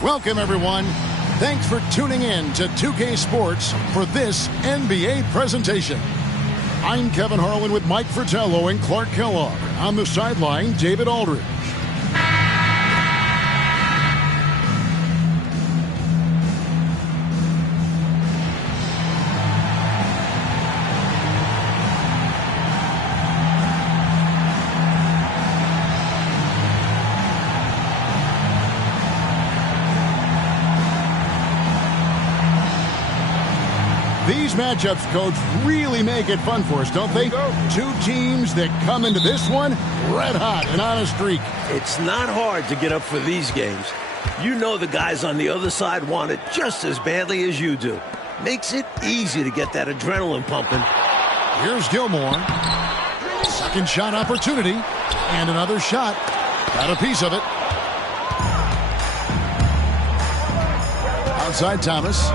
Welcome, everyone. Thanks for tuning in to 2K Sports for this NBA presentation. I'm Kevin Harlan with Mike Fratello and Clark Kellogg. On the sideline, David Aldridge. These matchups, Coach, really make it fun for us, don't they? Two teams that come into this one red hot and on a streak. It's not hard to get up for these games. You know the guys on the other side want it just as badly as you do. Makes it easy to get that adrenaline pumping. Here's Gilmore. Second shot opportunity. And another shot. Got a piece of it. Outside Thomas.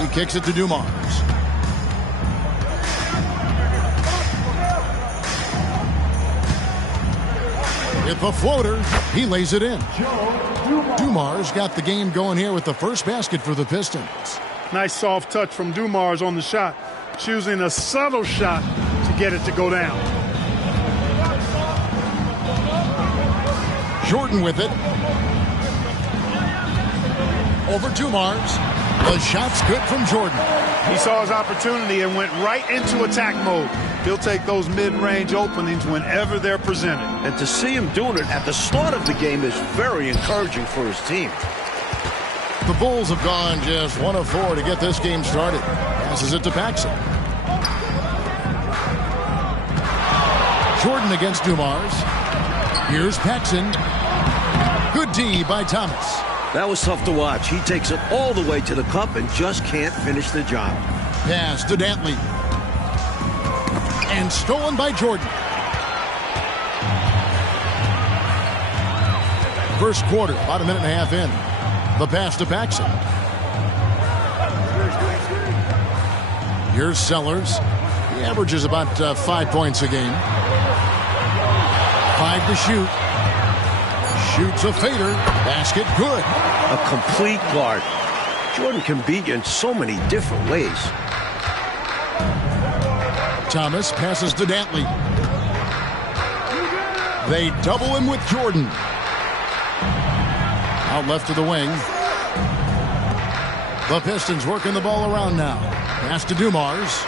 He kicks it to Dumars. With the floater, he lays it in. Dumars got the game going here with the first basket for the Pistons. Nice soft touch from Dumars on the shot. Choosing a subtle shot to get it to go down. Jordan with it. Over Dumars. The shot's good from Jordan. He saw his opportunity and went right into attack mode. He'll take those mid-range openings whenever they're presented. And to see him doing it at the start of the game is very encouraging for his team. The Bulls have gone just 1 of 4 to get this game started. Passes it to Paxson. Jordan against Dumars. Here's Paxson. Good D by Thomas. That was tough to watch. He takes it all the way to the cup and just can't finish the job. Pass to Dantley. And stolen by Jordan. First quarter, about a minute and a half in. The pass to Paxson. Here's Sellers. He averages about 5 points a game. 5 to shoot. Shoots a fader. Basket good. A complete guard. Jordan can beat you in so many different ways. Thomas passes to Dantley. They double him with Jordan. Out left to the wing. The Pistons working the ball around now. Pass to Dumars.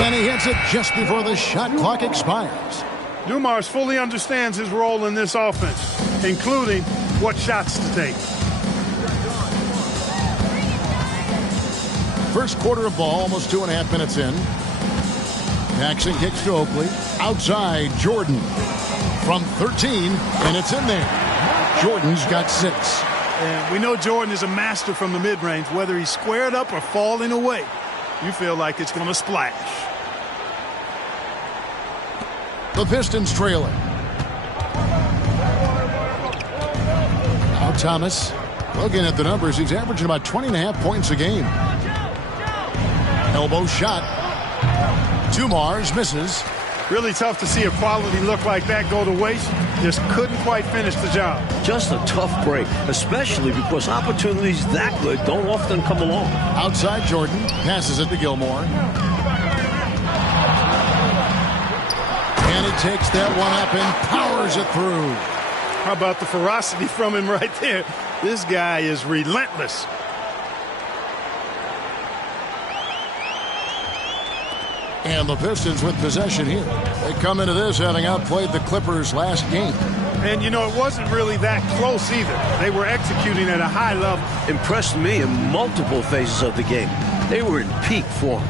And he hits it just before the shot clock expires. Dumars fully understands his role in this offense, including what shots to take. First quarter of ball, almost 2.5 minutes in. Paxson kicks to Oakley. Outside, Jordan. From 13, and it's in there. Jordan's got 6. And we know Jordan is a master from the mid-range, whether he's squared up or falling away. You feel like it's going to splash. The Pistons trailing. Now Thomas. Looking at the numbers, he's averaging about 20.5 points a game. Elbow shot. Dumars misses. Really tough to see a quality look like that go to waste. Just couldn't quite finish the job. Just a tough break, especially because opportunities that good don't often come along. Outside Jordan. Passes it to Gilmore. And he takes that one up and powers it through. How about the ferocity from him right there? This guy is relentless. And the Pistons with possession here. They come into this having outplayed the Clippers last game. And, you know, it wasn't really that close either. They were executing at a high level. Impressed me in multiple phases of the game. They were in peak form.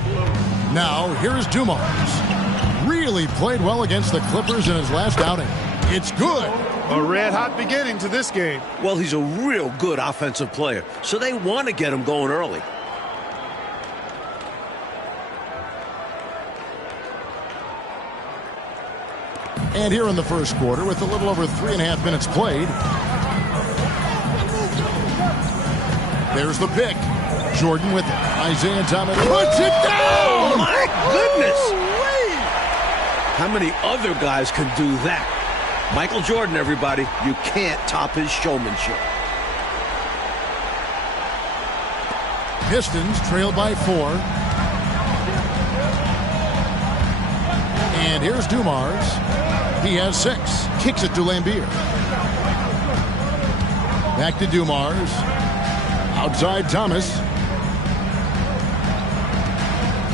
Now, here's Dumars. Really played well against the Clippers in his last outing. It's good. A red-hot beginning to this game. Well, he's a real good offensive player, so they want to get him going early. And here in the first quarter, with a little over 3.5 minutes played, there's the pick. Jordan with it. Isaiah Thomas puts it down! Oh, my goodness! How many other guys can do that? Michael Jordan, everybody. You can't top his showmanship. Pistons trail by 4. And here's Dumars. He has 6. Kicks it to Lambier. Back to Dumars. Outside Thomas.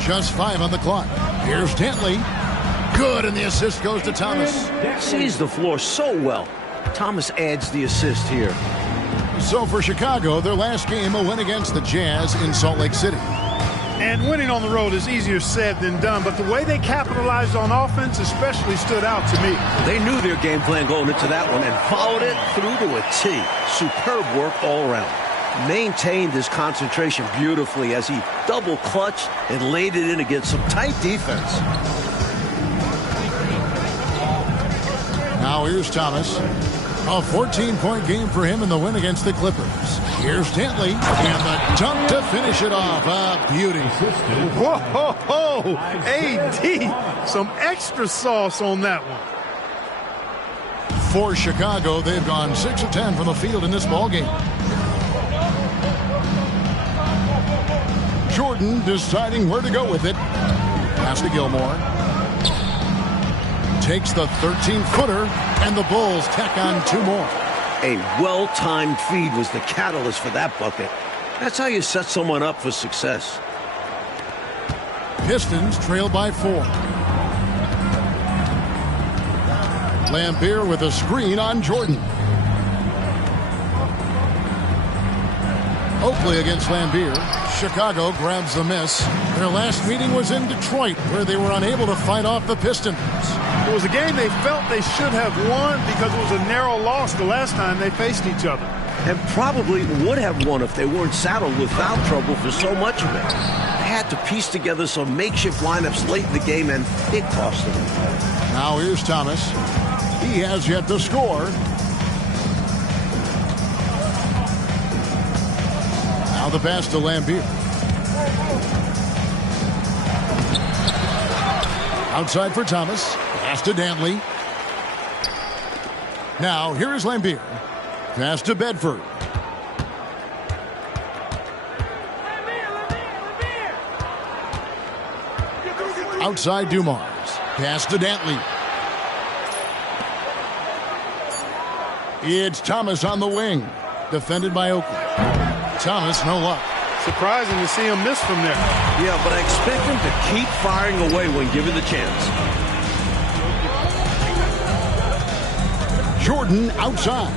Just 5 on the clock. Here's Dantley. Good, and the assist goes to Thomas. Sees the floor so well. Thomas adds the assist here. So for Chicago, their last game, a win against the Jazz in Salt Lake City. And winning on the road is easier said than done, but the way they capitalized on offense especially stood out to me. They knew their game plan going into that one and followed it through to a T. Superb work all around. Maintained his concentration beautifully as he double clutched and laid it in against some tight defense. Now here's Thomas. A 14-point game for him in the win against the Clippers. Here's Dantley, and the dunk to finish it off. A beauty. Whoa, ho, ho. AD, some extra sauce on that one. For Chicago, they've gone 6 of 10 from the field in this ballgame. Jordan deciding where to go with it. Pass to Gilmore. Takes the 13-footer, and the Bulls tack on 2 more. A well-timed feed was the catalyst for that bucket. That's how you set someone up for success. Pistons trail by 4. Lambier with a screen on Jordan. Oakley against Lambier. Chicago grabs the miss. Their last meeting was in Detroit, where they were unable to fight off the Pistons. It was a game they felt they should have won because it was a narrow loss the last time they faced each other. And probably would have won if they weren't saddled with foul trouble for so much of it. They had to piece together some makeshift lineups late in the game, and it cost them. Now here's Thomas. He has yet to score. Now the pass to Lambier. Outside for Thomas. Pass to Dantley. Now here is Lambier. Pass to Bedford. Outside Dumars. Pass to Dantley. It's Thomas on the wing. Defended by Oakley. Thomas, no luck. Surprising to see him miss from there. Yeah, but I expect him to keep firing away when given the chance. Jordan outside.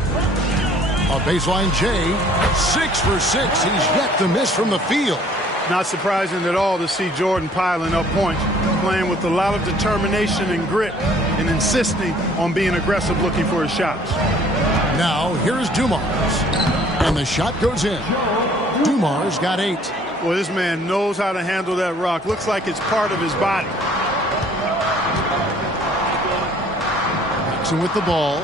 A baseline J. 6 for 6. He's yet to miss from the field. Not surprising at all to see Jordan piling up points, playing with a lot of determination and grit, and insisting on being aggressive looking for his shots. Now, here's Dumars. And the shot goes in. Dumars got 8. Well, this man knows how to handle that rock. Looks like it's part of his body. Jackson with the ball.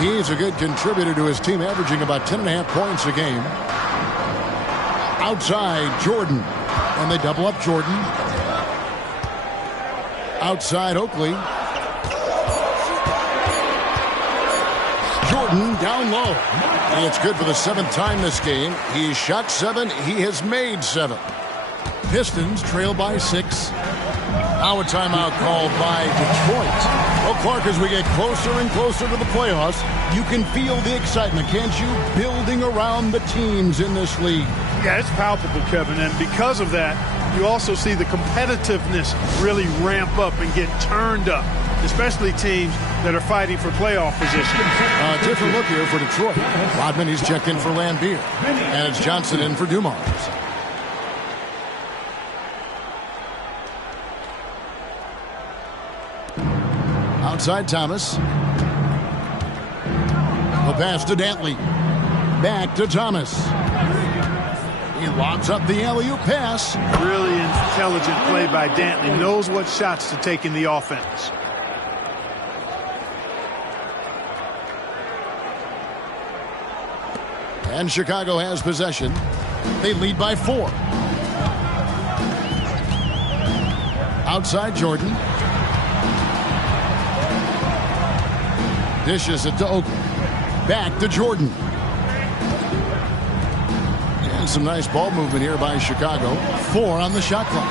He's a good contributor to his team, averaging about 10.5 points a game. Outside, Jordan. And they double up Jordan. Outside, Oakley. Jordan down low. And it's good for the 7th time this game. He's shot 7. He has made 7. Pistons trail by 6. Now a timeout called by Detroit. Well, Clark, as we get closer and closer to the playoffs, you can feel the excitement, can't you? Building around the teams in this league. Yeah, it's palpable, Kevin, and because of that, you also see the competitiveness really ramp up and get turned up, especially teams that are fighting for playoff position. A different look here for Detroit. Rodman, he's checked in for Lambier, and it's Johnson in for Dumars. Outside Thomas. The pass to Dantley. Back to Thomas. He lobs up the alley-oop pass. Really intelligent play by Dantley. Knows what shots to take in the offense. And Chicago has possession. They lead by 4. Outside Jordan. Dishes it to Oakley. Back to Jordan. And some nice ball movement here by Chicago. 4 on the shot clock.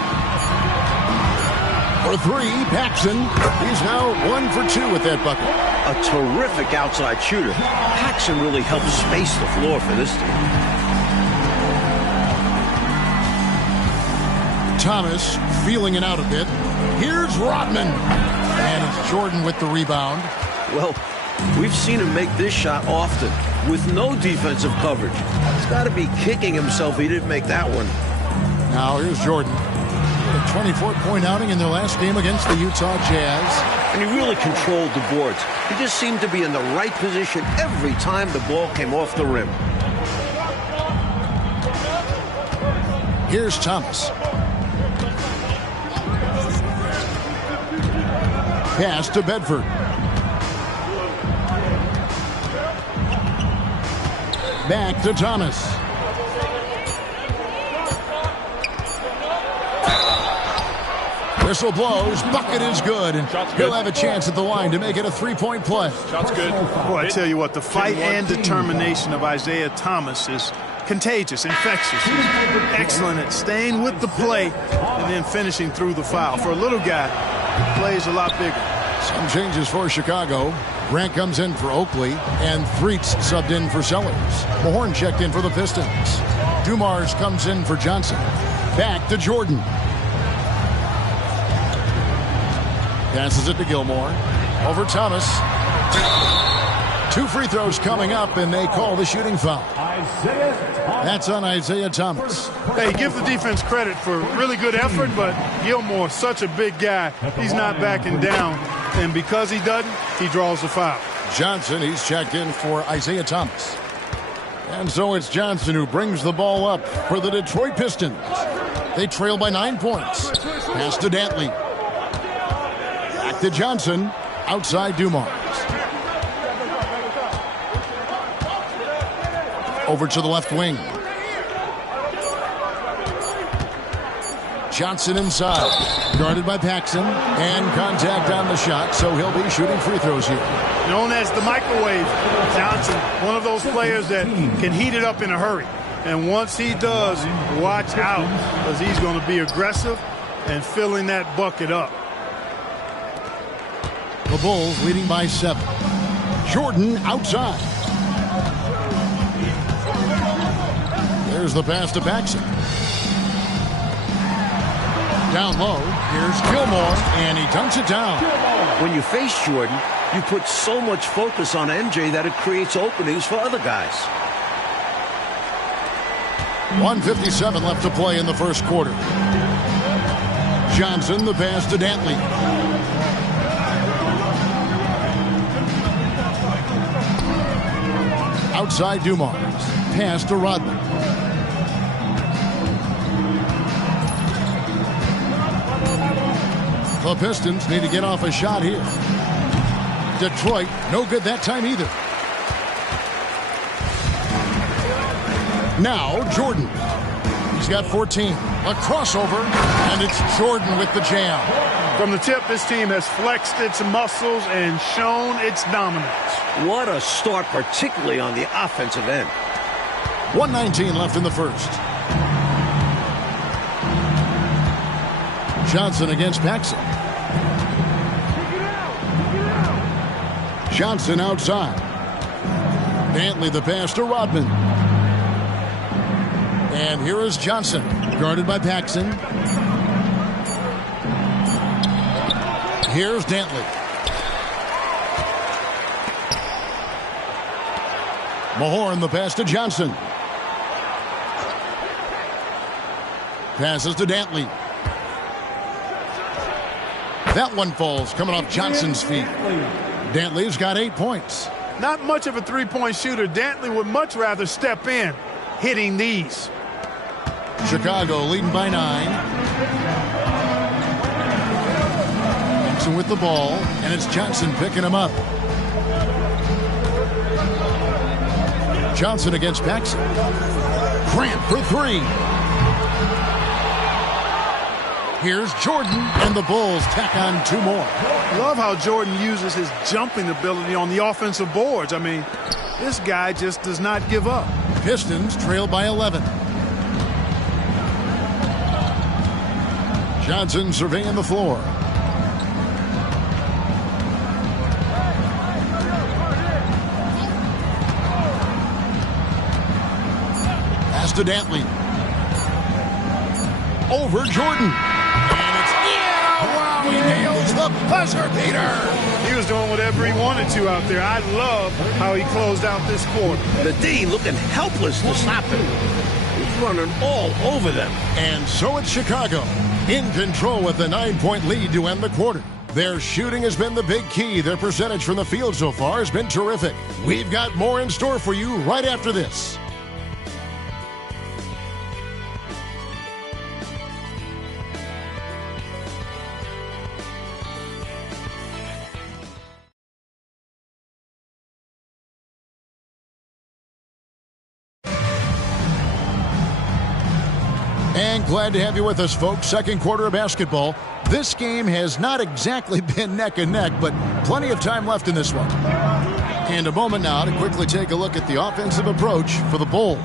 For 3, Paxson. He's now 1 for 2 with that bucket. A terrific outside shooter. Paxson really helps space the floor for this team. Thomas feeling it out a bit. Here's Rodman. And it's Jordan with the rebound. Well, we've seen him make this shot often with no defensive coverage. He's got to be kicking himself he didn't make that one. Now here's Jordan. A 24-point outing in their last game against the Utah Jazz. And he really controlled the boards. He just seemed to be in the right position every time the ball came off the rim. Here's Thomas. Pass to Bedford. Back to Thomas. Whistle blows. Bucket is good. And he'll have a chance at the line to make it a 3-point play. Shot's good. Boy, I tell you what, the fight and determination of Isaiah Thomas is contagious, infectious. He's excellent at staying with the play and then finishing through the foul. For a little guy, he plays a lot bigger. Some changes for Chicago. Grant comes in for Oakley, and Threets subbed in for Sellers. Mahorn checked in for the Pistons. Dumars comes in for Johnson. Back to Jordan. Passes it to Gilmore. Over Thomas. 2 free throws coming up, and they call the shooting foul. That's on Isaiah Thomas. Hey, give the defense credit for really good effort, but Gilmore, such a big guy, he's not backing down. And because he doesn't, he draws the foul. Johnson, he's checked in for Isaiah Thomas. And so it's Johnson who brings the ball up for the Detroit Pistons. They trail by 9 points. Pass to Dantley. Back to Johnson. Outside Dumars. Over to the left wing. Johnson inside. Guarded by Paxson. And contact on the shot, so he'll be shooting free throws here. Known as the microwave, Johnson, one of those players that can heat it up in a hurry. And once he does, watch out, because he's going to be aggressive and filling that bucket up. The Bulls leading by 7. Jordan outside. There's the pass to Paxson. Down low, here's Gilmore, and he dunks it down. When you face Jordan, you put so much focus on MJ that it creates openings for other guys. 1:57 left to play in the first quarter. Johnson, the pass to Dantley. Outside Dumars. Pass to Rodman. The Pistons need to get off a shot here. Detroit, no good that time either. Now, Jordan. He's got 14. A crossover, and it's Jordan with the jam. From the tip, this team has flexed its muscles and shown its dominance. What a start, particularly on the offensive end. 1:19 left in the first. Johnson against Paxson. Johnson outside. Dantley the pass to Rodman. And here is Johnson, guarded by Paxson. Here's Dantley. Mahorn the pass to Johnson. Passes to Dantley. That one falls, coming off Johnson's feet. Dantley's got 8 points. Not much of a three-point shooter. Dantley would much rather step in, hitting these. Chicago leading by 9. Johnson with the ball, and it's Johnson picking him up. Johnson against Paxson. Grant for 3. Here's Jordan, and the Bulls tack on 2 more. Love how Jordan uses his jumping ability on the offensive boards. I mean, this guy just does not give up. Pistons trail by 11. Johnson surveying the floor. Pass to Dantley. Over Jordan. And it's wow, he nails the buzzer beater. He was doing whatever he wanted to out there. I love how he closed out this quarter. The D looking helpless to stop him. He's running all over them. And so it's Chicago in control with a 9-point lead to end the quarter. Their shooting has been the big key. Their percentage from the field so far has been terrific. We've got more in store for you right after this. And glad to have you with us, folks. Second quarter of basketball. This game has not exactly been neck and neck, but plenty of time left in this one. And a moment now to quickly take a look at the offensive approach for the Bulls.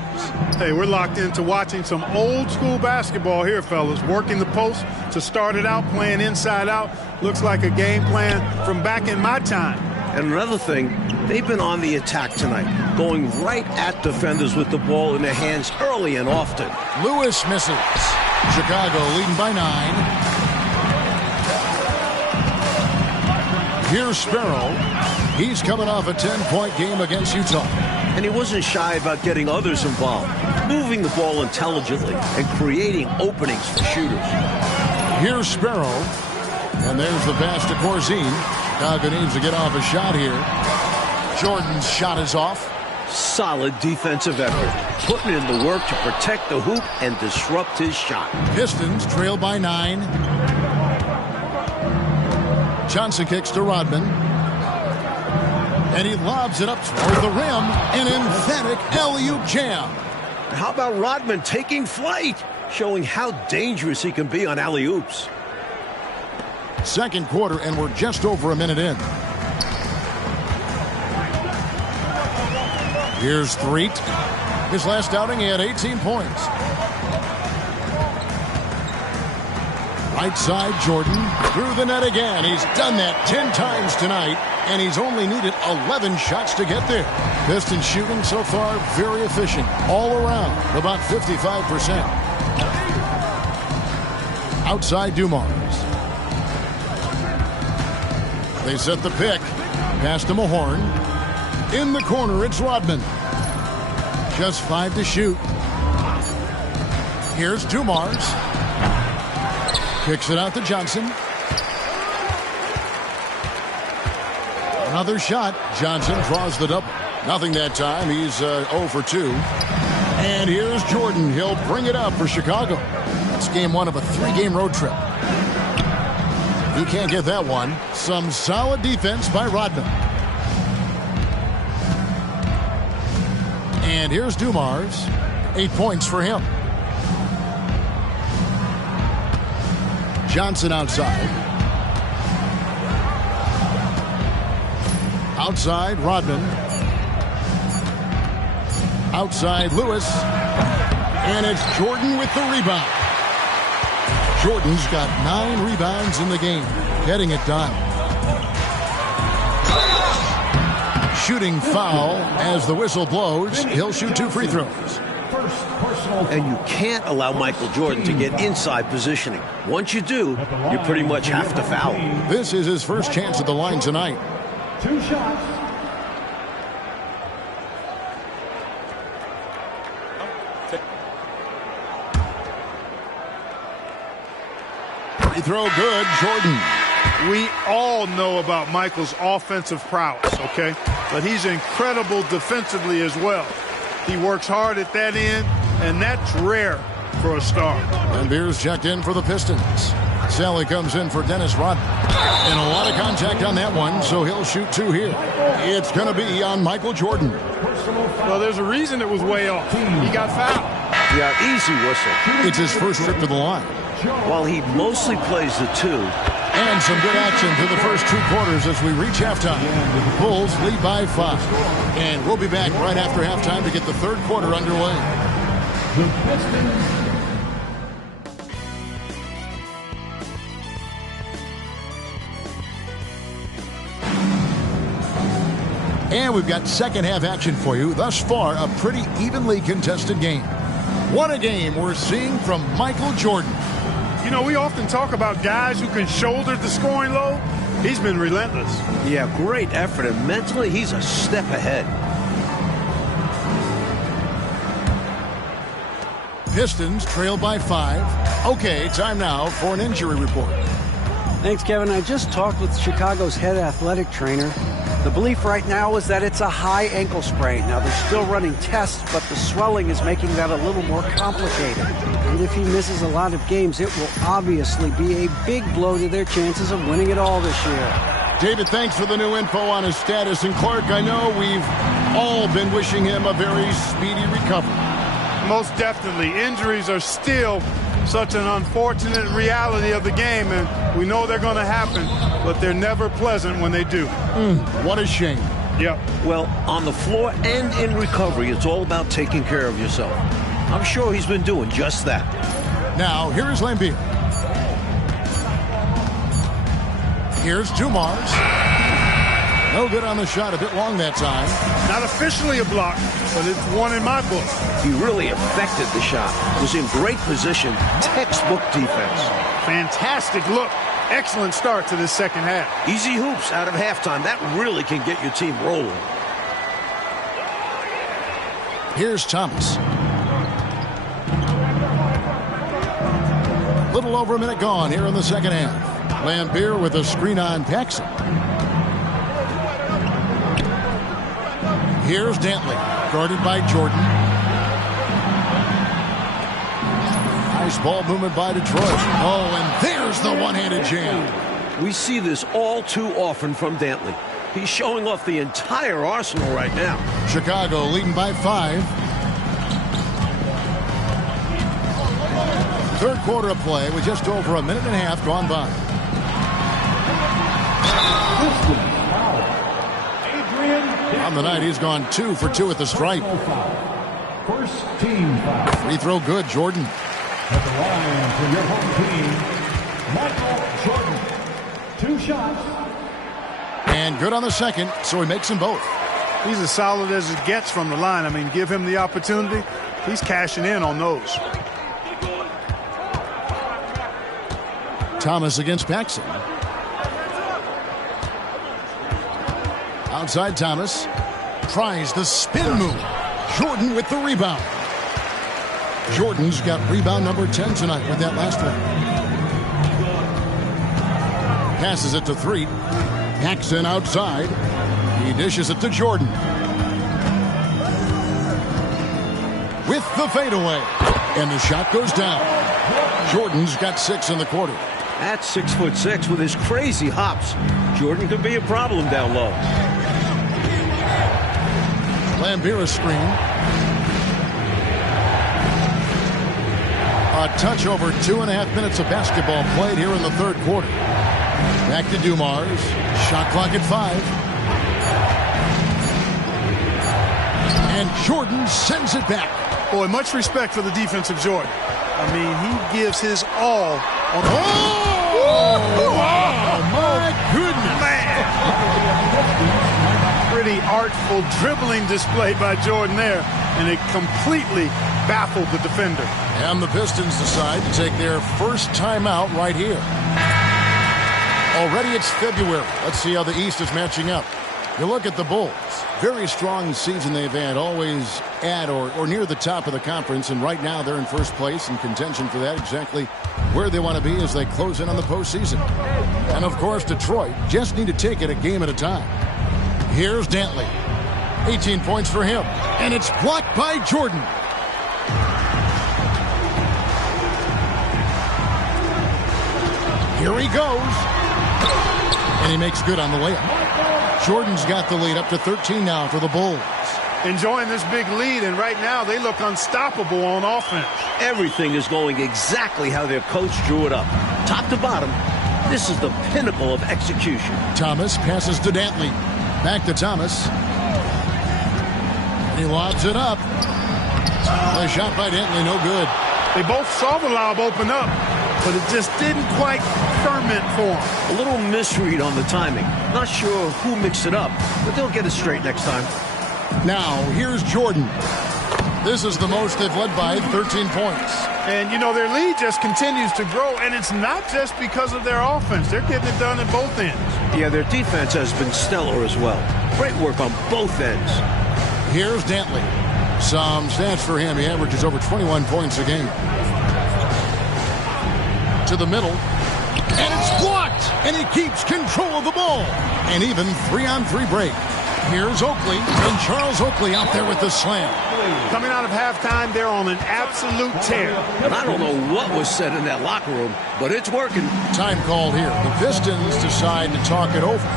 Hey, we're locked into watching some old school basketball here, fellas. Working the post to start it out, playing inside out. Looks like a game plan from back in my time. And another thing, they've been on the attack tonight, going right at defenders with the ball in their hands early and often. Lewis misses. Chicago leading by 9. Here's Sparrow. He's coming off a 10-point game against Utah. And he wasn't shy about getting others involved, moving the ball intelligently and creating openings for shooters. Here's Sparrow. And there's the pass to Corzine. Chicago needs to get off a shot here. Jordan's shot is off. Solid defensive effort, putting in the work to protect the hoop and disrupt his shot. Pistons trail by 9. Johnson kicks to Rodman. And he lobs it up toward the rim. An emphatic alley-oop jam. How about Rodman taking flight, showing how dangerous he can be on alley-oops. Second quarter, and we're just over a minute in. Here's Threet. His last outing, he had 18 points. Right side, Jordan. Through the net again. He's done that 10 times tonight, and he's only needed 11 shots to get there. Pistons shooting so far very efficient. All around, about 55%. Outside, Dumars. They set the pick. Pass to Mahorn. In the corner, it's Rodman. Just 5 to shoot. Here's Dumars. Kicks it out to Johnson. Another shot. Johnson draws the double. Nothing that time. He's 0 for 2. And here's Jordan. He'll bring it up for Chicago. It's game 1 of a 3-game road trip. He can't get that one. Some solid defense by Rodman. And here's Dumars. 8 points for him. Johnson outside. Outside, Rodman. Outside, Lewis. And it's Jordan with the rebound. Jordan's got 9 rebounds in the game, getting it done. Shooting foul as the whistle blows. He'll shoot 2 free throws. And you can't allow Michael Jordan to get inside positioning. Once you do, you pretty much have to foul him. This is his first chance at the line tonight. 2 shots. Free throw good, Jordan. We all know about Michael's offensive prowess, okay? But he's incredible defensively as well. He works hard at that end, and that's rare for a star. And Beers checked in for the Pistons. Sally comes in for Dennis Rodman. And a lot of contact on that one, so he'll shoot 2 here. It's going to be on Michael Jordan. Well, there's a reason it was way off. He got fouled. Yeah, easy whistle. It's his first trip to the line. While he mostly plays the 2. And some good action through the first 2 quarters as we reach halftime. The Bulls lead by 5. And we'll be back right after halftime to get the third quarter underway. The Pistons. And we've got second half action for you. Thus far, a pretty evenly contested game. What a game we're seeing from Michael Jordan. You know, we often talk about guys who can shoulder the scoring load. He's been relentless. Yeah, great effort, and mentally he's a step ahead. Pistons trail by 5. Okay, time now for an injury report. Thanks, Kevin. I just talked with Chicago's head athletic trainer. The belief right now is that it's a high ankle sprain. Now, they're still running tests, but the swelling is making that a little more complicated. And if he misses a lot of games, it will obviously be a big blow to their chances of winning it all this year. David, thanks for the new info on his status. And Clark, I know we've all been wishing him a very speedy recovery. Most definitely. Injuries are still such an unfortunate reality of the game, and we know they're going to happen, but they're never pleasant when they do. What a shame. Yep. Well, on the floor and in recovery, it's all about taking care of yourself. I'm sure he's been doing just that. Now, here's Lambier. Here's Dumars. No good on the shot. A bit long that time. Not officially a block, but it's one in my book. He really affected the shot. Was in great position. Textbook defense. Fantastic look. Excellent start to this second half. Easy hoops out of halftime. That really can get your team rolling. Here's Thomas. Little over a minute gone here in the second half. Lambier with a screen on Paxson. Here's Dantley, guarded by Jordan. Nice ball movement by Detroit. Oh, and there's the one-handed jam. We see this all too often from Dantley. He's showing off the entire arsenal right now. Chicago leading by 5. Third quarter of play with just over a minute and a half gone by. On the night, he's gone 2 for 2 at the stripe. First team foul. Free throw good, Jordan. At the line for your home team, Michael Jordan. 2 shots. And good on the second, so he makes them both. He's as solid as it gets from the line. I mean, give him the opportunity. He's cashing in on those. Thomas against Paxson. Outside Thomas. Tries the spin move. Jordan with the rebound. Jordan's got rebound number 10 tonight with that last one. Passes it to 3. Paxson outside. He dishes it to Jordan. With the fadeaway. And the shot goes down. Jordan's got 6 in the quarter. At 6'6" with his crazy hops, Jordan could be a problem down low. Lambier screen. A touch over 2.5 minutes of basketball played here in the third quarter. Back to Dumars. Shot clock at 5. And Jordan sends it back. Boy, much respect for the defensive Jordan. I mean, he gives his all on the... Oh, my goodness. Man. Pretty artful dribbling display by Jordan there, and it completely baffled the defender. And the Pistons decide to take their first timeout right here. Already it's February. Let's see how the East is matching up. You look at the Bulls. Very strong season they've had, always at or near the top of the conference, and right now they're in first place in contention for that, exactly where they want to be as they close in on the postseason. And of course, Detroit just need to take it a game at a time. Here's Dantley. 18 points for him, and it's blocked by Jordan. Here he goes. And he makes good on the layup. Jordan's got the lead up to 13 now for the Bulls. enjoying this big lead, and right now they look unstoppable on offense. Everything is going exactly how their coach drew it up. Top to bottom, this is the pinnacle of execution. Thomas passes to Dantley. Back to Thomas. He lobs it up. The shot by Dantley, no good. They both saw the lob open up, but it just didn't quite ferment for them. A little misread on the timing. Not sure who mixed it up, but they'll get it straight next time. Now, here's Jordan. This is the most they've led by, 13 points. And, you know, their lead just continues to grow, and it's not just because of their offense. They're getting it done at both ends. Yeah, their defense has been stellar as well. Great work on both ends. Here's Dantley. Some stats for him. He averages over 21 points a game. To the middle. And it's blocked. And he keeps control of the ball. An even 3-on-3 break. Here's Oakley. And Charles Oakley out there with the slam. Coming out of halftime, they're on an absolute tear. And I don't know what was said in that locker room, but it's working. Time called here. The Pistons decide to talk it over.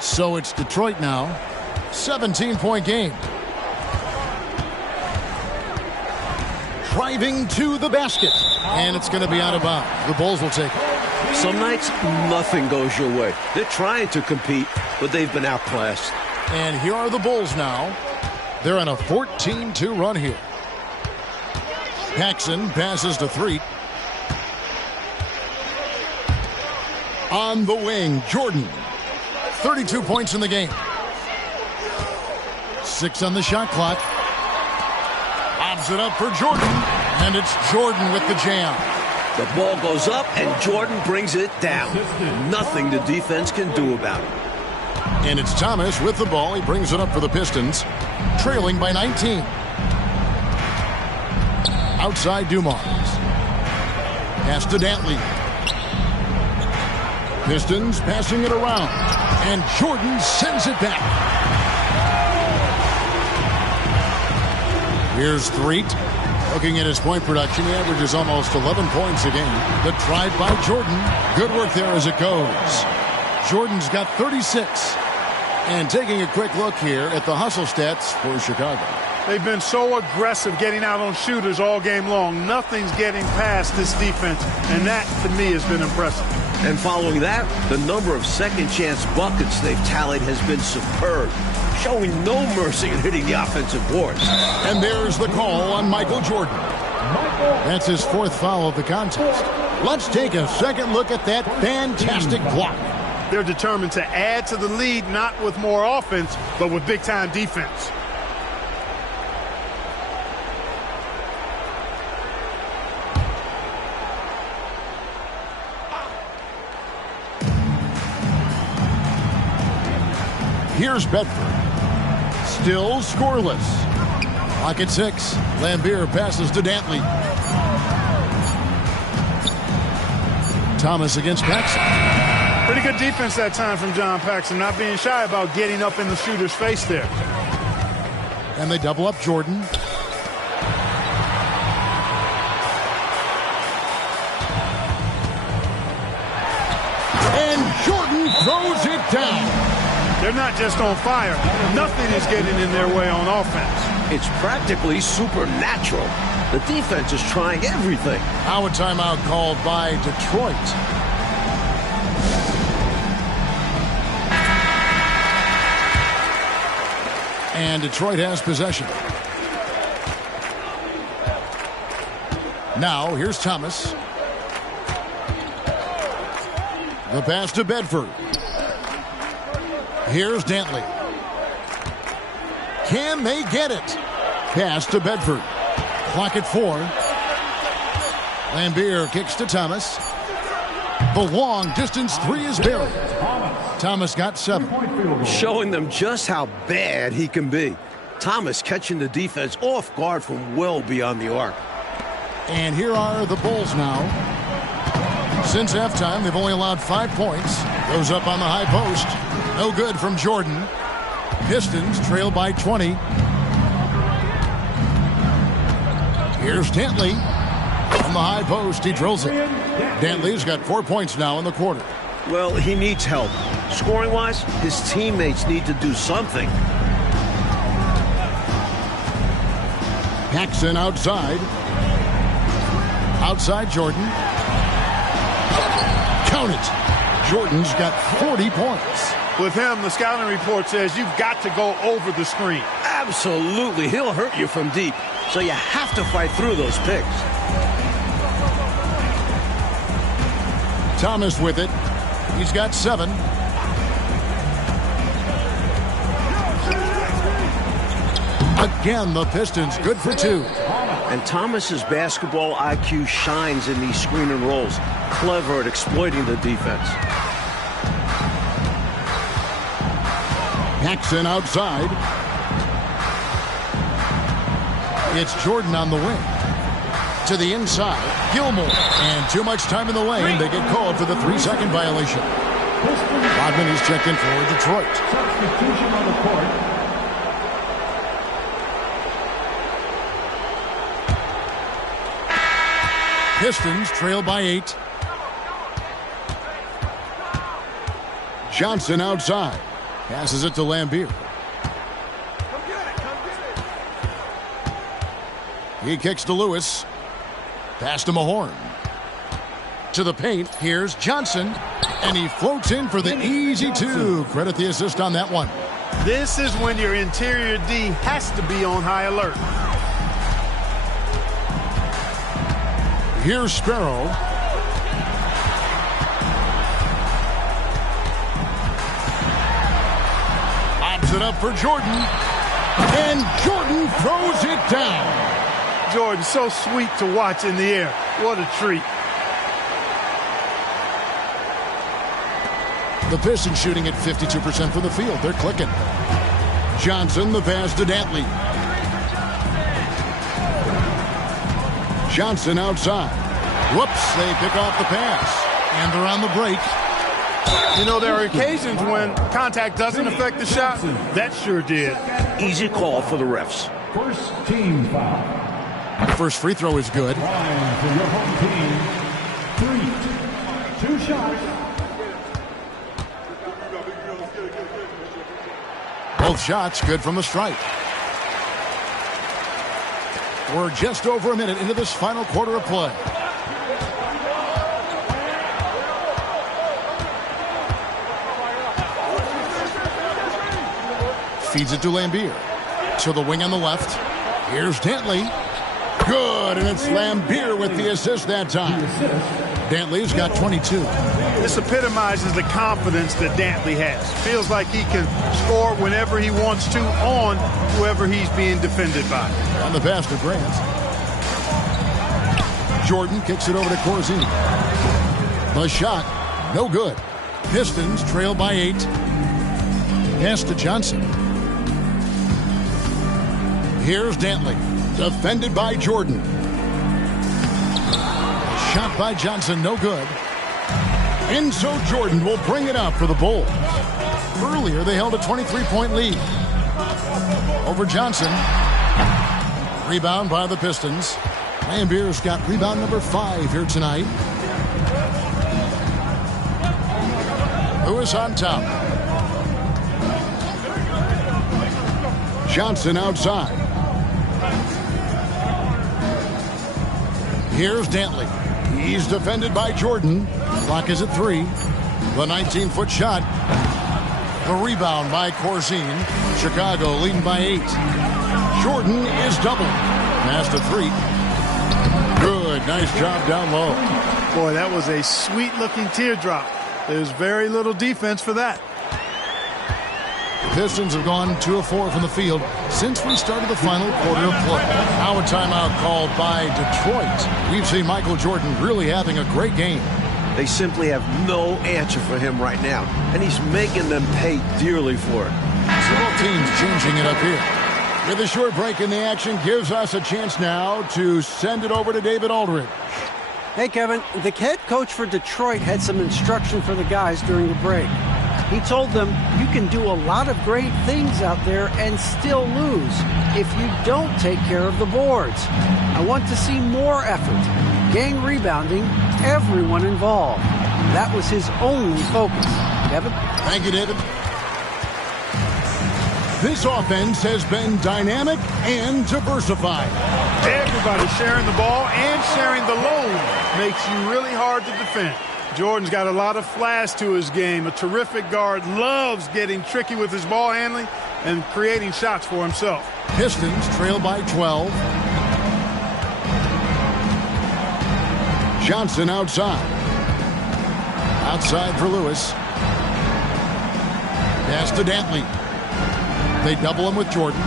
So it's Detroit now. 17-point game. Driving to the basket. And it's going to be out of bounds. The Bulls will take it. Some nights, nothing goes your way. They're trying to compete, but they've been outclassed. And here are the Bulls now. They're on a 14-2 run here. Paxson passes to 3. On the wing, Jordan. 32 points in the game. 6 on the shot clock. Lobs it up for Jordan. And it's Jordan with the jam. The ball goes up, and Jordan brings it down. Nothing the defense can do about it. And it's Thomas with the ball. He brings it up for the Pistons. Trailing by 19. Outside Dumars. Pass to Dantley. Pistons passing it around. And Jordan sends it back. Here's Threet. Looking at his point production, he averages almost 11 points a game. The drive by Jordan. Good work there as it goes. Jordan's got 36. And taking a quick look here at the hustle stats for Chicago. They've been so aggressive getting out on shooters all game long. Nothing's getting past this defense, and that, to me, has been impressive. And following that, the number of second-chance buckets they've tallied has been superb, showing no mercy in hitting the offensive boards. And there's the call on Michael Jordan. That's his 4th foul of the contest. Let's take a second look at that fantastic block. They're determined to add to the lead, not with more offense, but with big-time defense. Here's Bedford. Still scoreless. Clock at 6. Lambier passes to Dantley. Thomas against Paxson. Pretty good defense that time from John Paxson, not being shy about getting up in the shooter's face there. And they double up Jordan. And Jordan throws it down. They're not just on fire. Nothing is getting in their way on offense. It's practically supernatural. The defense is trying everything. Now a timeout called by Detroit. And Detroit has possession. Now here's Thomas. The pass to Bedford. Here's Dantley. Can they get it? Pass to Bedford. Clock at 4. Lambier kicks to Thomas. The long distance 3 is buried. Thomas got 7. Showing them just how bad he can be. Thomas catching the defense off guard from well beyond the arc. And here are the Bulls now. Since halftime, they've only allowed 5 points. Goes up on the high post. No good from Jordan. Pistons trail by 20. Here's Dantley. On the high post, he drills it. Dantley's got 4 points now in the quarter. Well, he needs help. Scoring-wise, his teammates need to do something. Paxson outside. Outside Jordan. Count it. Jordan's got 40 points. With him, the scouting report says you've got to go over the screen. Absolutely. He'll hurt you from deep. So you have to fight through those picks. Thomas with it. He's got 7. Again, the Pistons good for 2. And Thomas's basketball IQ shines in these screen and rolls. Clever at exploiting the defense. Paxson outside. It's Jordan on the wing. To the inside, Gilmore. And too much time in the lane. They get called for the 3-second violation. Rodman is checked in for Detroit. Substitution on the court. Pistons trail by 8. Johnson outside. Passes it to Lambier. He kicks to Lewis. Pass to Mahorn. To the paint. Here's Johnson. And he floats in for the easy 2. Credit the assist on that one. This is when your interior D has to be on high alert. Here's Sparrow. Lobs it up for Jordan. And Jordan throws it down. Jordan, so sweet to watch in the air. What a treat. The Pistons shooting at 52% from the field. They're clicking. Johnson, the pass to Dantley. Johnson outside. Whoops, they pick off the pass. And they're on the break. You know, there are occasions when contact doesn't affect the shot. That sure did. Easy call for the refs. First team foul. First free throw is good. Line for your home team. 3. 2 shots. Both shots good from the stripe. We're just over a minute into this final quarter of play. Feeds it to Lambier. To the wing on the left. Here's Dantley. Good, and it's Lambier with the assist that time. Dantley's got 22. This epitomizes the confidence that Dantley has. Feels like he can score whenever he wants to on whoever he's being defended by. On the pass to Grant. Jordan kicks it over to Corzine. The shot, no good. Pistons trail by 8. Pass to Johnson. Here's Dantley. Defended by Jordan. Shot by Johnson, no good. And so Jordan will bring it up for the Bulls. Earlier, they held a 23-point lead over Johnson. Rebound by the Pistons. Lambier's got rebound number 5 here tonight. Lewis on top. Johnson outside. Here's Dantley. He's defended by Jordan. Clock is at 3. The 19-foot shot. The rebound by Corzine. Chicago leading by 8. Jordan is doubled. Pass to 3. Good. Nice job down low. Boy, that was a sweet-looking teardrop. There's very little defense for that. The Pistons have gone 2 of 4 from the field since we started the final quarter of play. Now a timeout called by Detroit. We've seen Michael Jordan really having a great game. They simply have no answer for him right now, and he's making them pay dearly for it. So both teams changing it up here. With a short break in the action, gives us a chance now to send it over to David Aldridge. Hey, Kevin, the head coach for Detroit had some instruction for the guys during the break. He told them, you can do a lot of great things out there and still lose if you don't take care of the boards. I want to see more effort, gang rebounding, everyone involved. That was his only focus. Kevin? Thank you, David. This offense has been dynamic and diversified. Everybody sharing the ball and sharing the load makes you really hard to defend. Jordan's got a lot of flash to his game. A terrific guard, loves getting tricky with his ball handling and creating shots for himself. Pistons trail by 12. Johnson outside. Outside for Lewis. Pass to Dantley. They double him with Jordan.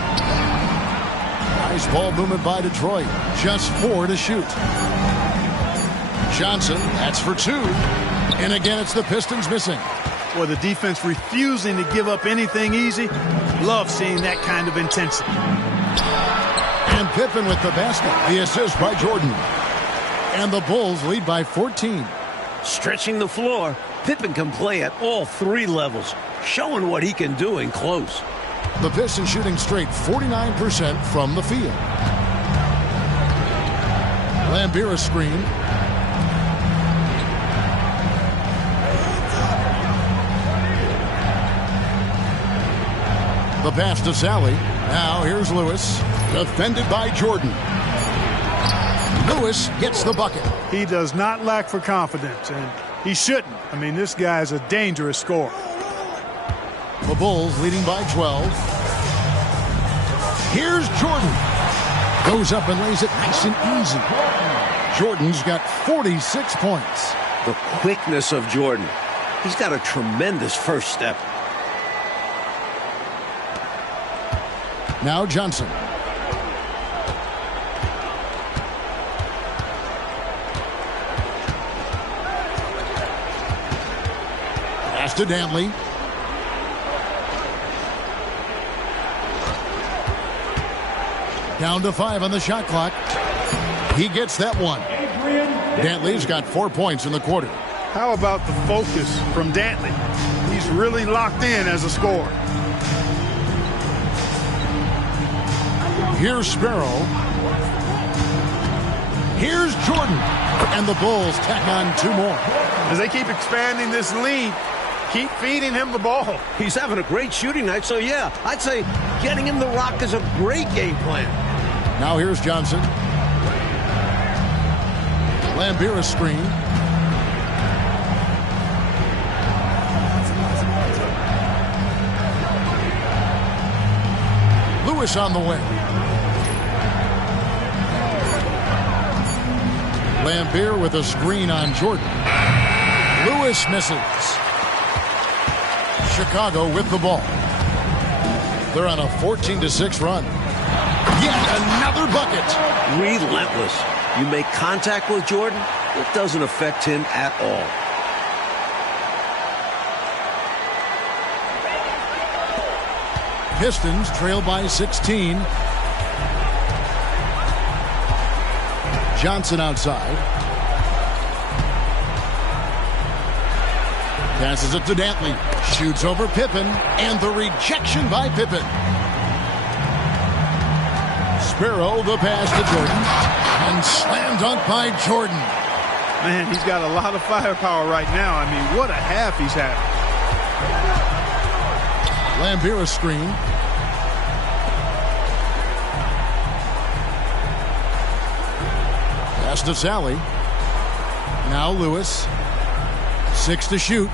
Nice ball movement by Detroit. Just 4 to shoot. Johnson, that's for 2. And again, it's the Pistons missing. Well, the defense refusing to give up anything easy. Love seeing that kind of intensity. And Pippen with the basket. The assist by Jordan. And the Bulls lead by 14. Stretching the floor, Pippen can play at all 3 levels, showing what he can do in close. The Pistons shooting straight 49% from the field. Lambira screen. The pass to Sally. Now here's Lewis. Defended by Jordan. Lewis gets the bucket. He does not lack for confidence, and he shouldn't. I mean, this guy's a dangerous scorer. The Bulls leading by 12. Here's Jordan. Goes up and lays it nice and easy. Jordan's got 46 points. The quickness of Jordan. He's got a tremendous first step. Now Johnson. Pass to Dantley. Down to 5 on the shot clock. He gets that one. Dantley's got 4 points in the quarter. How about the focus from Dantley? He's really locked in as a scorer. Here's Sparrow. Here's Jordan. And the Bulls tack on 2 more. As they keep expanding this lead, keep feeding him the ball. He's having a great shooting night, so yeah, I'd say getting him the rock is a great game plan. Now here's Johnson. Lambira screen. Lewis on the way. Lambira with a screen on Jordan. Lewis misses. Chicago with the ball. They're on a 14-6 run. Yet another bucket. Relentless. You make contact with Jordan, it doesn't affect him at all. Pistons trail by 16. Johnson outside. Passes it to Dantley. Shoots over Pippen. And the rejection by Pippen. Sparrow the pass to Jordan. And slam dunk by Jordan. Man, he's got a lot of firepower right now. I mean, what a half he's having. Lambira screen. Pass to Sally. Now Lewis. 6 to shoot.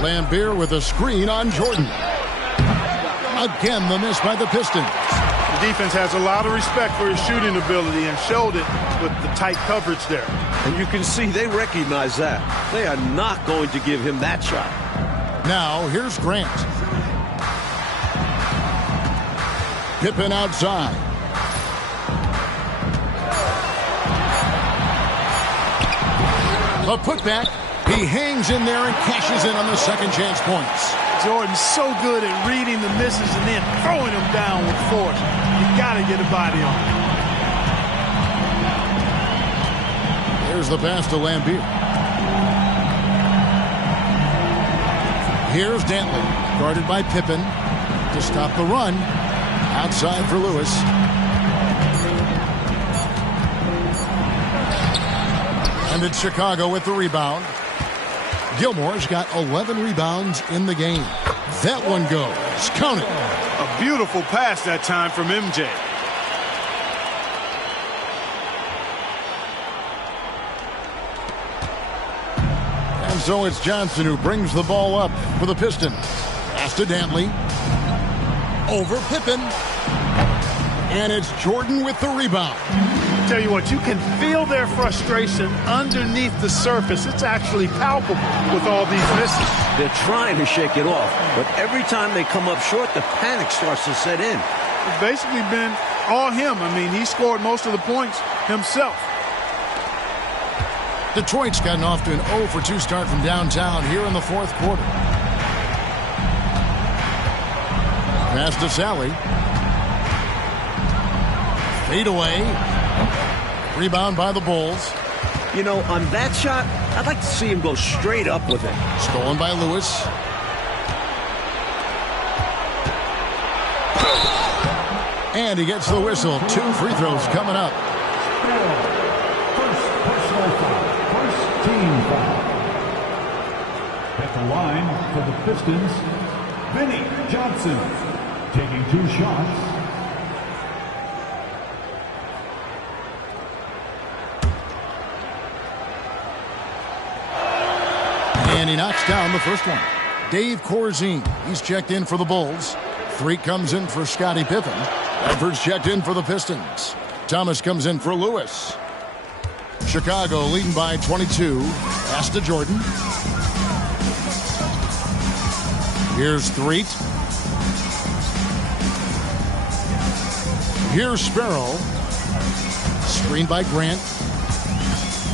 Lambira with a screen on Jordan. Again, the miss by the Pistons. The defense has a lot of respect for his shooting ability and showed it with the tight coverage there. And you can see they recognize that. They are not going to give him that shot. Now, here's Grant. Pippen outside. The putback. He hangs in there and cashes in on the second chance points. Jordan's so good at reading the misses and then throwing them down with force. You got to get a body on him. Here's the pass to Lambier. Here's Dantley, guarded by Pippen to stop the run. Outside for Lewis. And it's Chicago with the rebound. Gilmore's got 11 rebounds in the game. That one goes. Count it. A beautiful pass that time from MJ. And so it's Johnson who brings the ball up for the Pistons. Pass to Dantley. Over Pippen. And it's Jordan with the rebound. Tell you what, you can feel their frustration underneath the surface. It's actually palpable with all these misses. They're trying to shake it off, but every time they come up short, the panic starts to set in. It's basically been all him. I mean, he scored most of the points himself. Detroit's gotten off to an 0 for 2 start from downtown here in the fourth quarter. Pass to Sally. Fade away. Rebound by the Bulls. You know, on that shot, I'd like to see him go straight up with it. Stolen by Lewis. And he gets the whistle. 2 free throws coming up. First personal foul. First team foul. At the line for the Pistons, Vinnie Johnson taking 2 shots. And he knocks down the first one. Dave Corzine, he's checked in for the Bulls. 3 comes in for Scottie Pippen. Edwards checked in for the Pistons. Thomas comes in for Lewis. Chicago leading by 22. Pass to Jordan. Here's Threet. Here's Sparrow. Screened by Grant.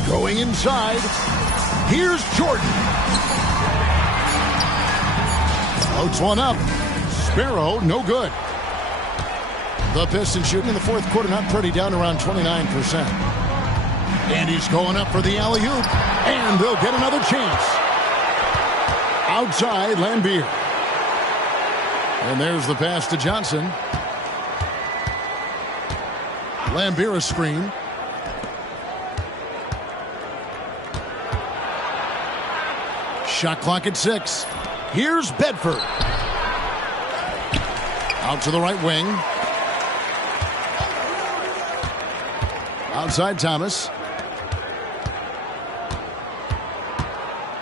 Going inside. Here's Jordan. Floats one up. Sparrow, no good. The Pistons shooting in the fourth quarter, not pretty, down around 29%. And he's going up for the alley-oop. And they'll get another chance. Outside, Lambier. And there's the pass to Johnson. Lambier a screen. Shot clock at 6. Here's Bedford. Out to the right wing. Outside Thomas.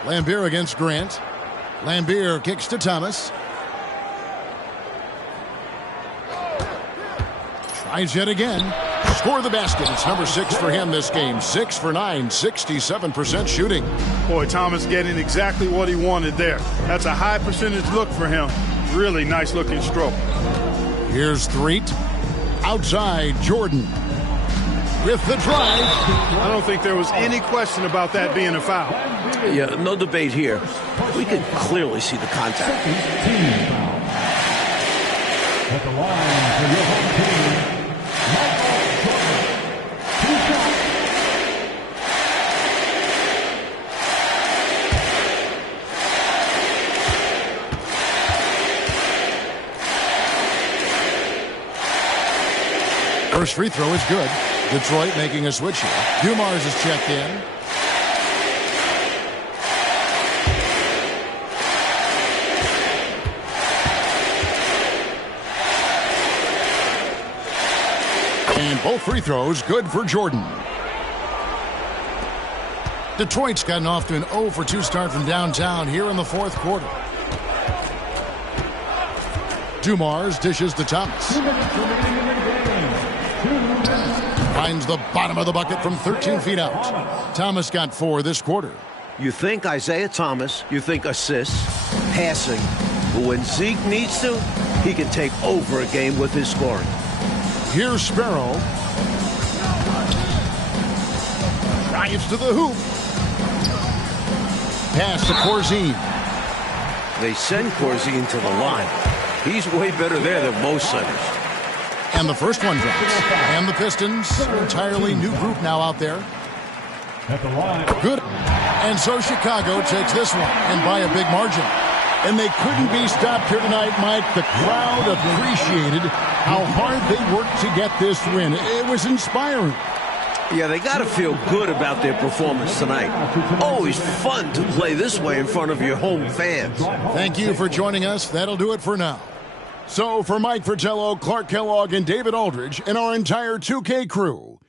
Lambier against Grant. Lambier kicks to Thomas. Tries yet again. Score the basket. It's number 6 for him this game. 6 for 9, 67% shooting. Boy, Thomas getting exactly what he wanted there. That's a high percentage look for him. Really nice looking stroke. Here's Threet. Outside, Jordan. With the drive. I don't think there was any question about that being a foul. Yeah, no debate here. We could clearly see the contact. Team foul. At the line for your home team, Michael Jordan. 2 shots. First free throw is good. Detroit making a switch here. Dumars is checked in. And both free throws good for Jordan. Detroit's gotten off to an 0 for 2 start from downtown here in the fourth quarter. Dumars dishes to Thomas. 2 minutes remaining in the game. 2 minutes. Finds the bottom of the bucket from 13 feet out. Thomas got 4 this quarter. You think Isaiah Thomas, you think assists, passing, but when Zeke needs to, he can take over a game with his scoring. Here's Sparrow. Drives to the hoop. pass to Corzine. They send Corzine to the line. He's way better there than most centers. And the first one drops. And the Pistons, entirely new group now out there. At the line. Good. And so Chicago takes this one, and by a big margin. And they couldn't be stopped here tonight, Mike. The crowd appreciated how hard they worked to get this win. It was inspiring. Yeah, they got to feel good about their performance tonight. Always fun to play this way in front of your home fans. Thank you for joining us. That'll do it for now. So for Mike Fratello, Clark Kellogg, and David Aldridge, and our entire 2K crew,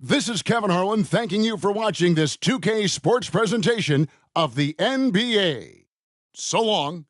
this is Kevin Harlan thanking you for watching this 2K sports presentation of the NBA. So long.